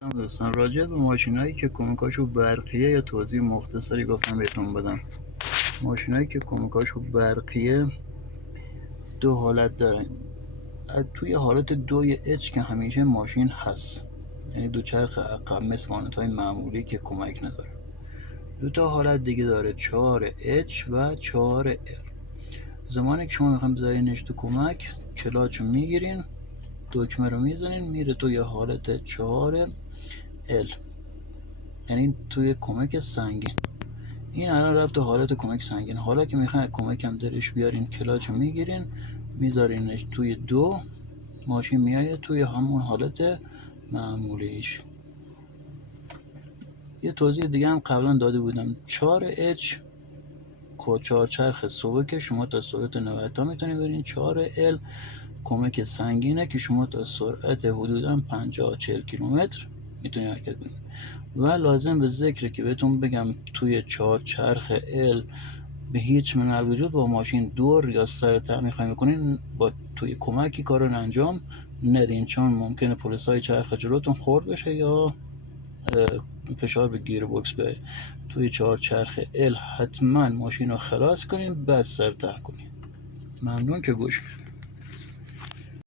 دوستان راجع به ماشینایی که کمکاشو برقیه یا توضیح مختصری گفتم بهتون بدم. ماشینایی که کمکاشو برقیه دو حالت دارن. توی حالت دوی اچ که همیشه ماشین هست، یعنی دوچرخ عقب مثل وانت‌های معمولی که کمک نداره. دو تا حالت دیگه داره، 4H و 4L. زمانی که شما میخوایم بذارینش تو کمک، کلاچو میگیرین، دکمه رو میزنین، میره توی حالت 4L، یعنی توی کمک سنگین. این الان رفت تو حالت کمک سنگین. حالا که میخواین کمک هم درش بیارین، کلاچو میگیرین، میذارینش توی دو، ماشین میایه توی همون حالت معمولیش. یه توضیح دیگه هم قبلا داده بودم، 4H چهارچرخ سبک شما تا سرعت 90 تا میتونید برین. 4L کمک سنگینه که شما تا سرعت حدودا 50-40 کیلومتر میتونید حرکت کنید. و لازم به ذکره که بهتون بگم توی چهارچرخ L به هیچ من الوجود با ماشین دور یا سر ته میخوایم بکنین، با توی کمکی کارو انجام ندین، چون ممکنه پلیسای چرخ جلوتون خورد بشه یا فشار به گیر بوکس بره. توی چهارچرخ L حتما ماشین رو خلاص کنین، بعد سر ته کنین. ممنون که گوش کردین.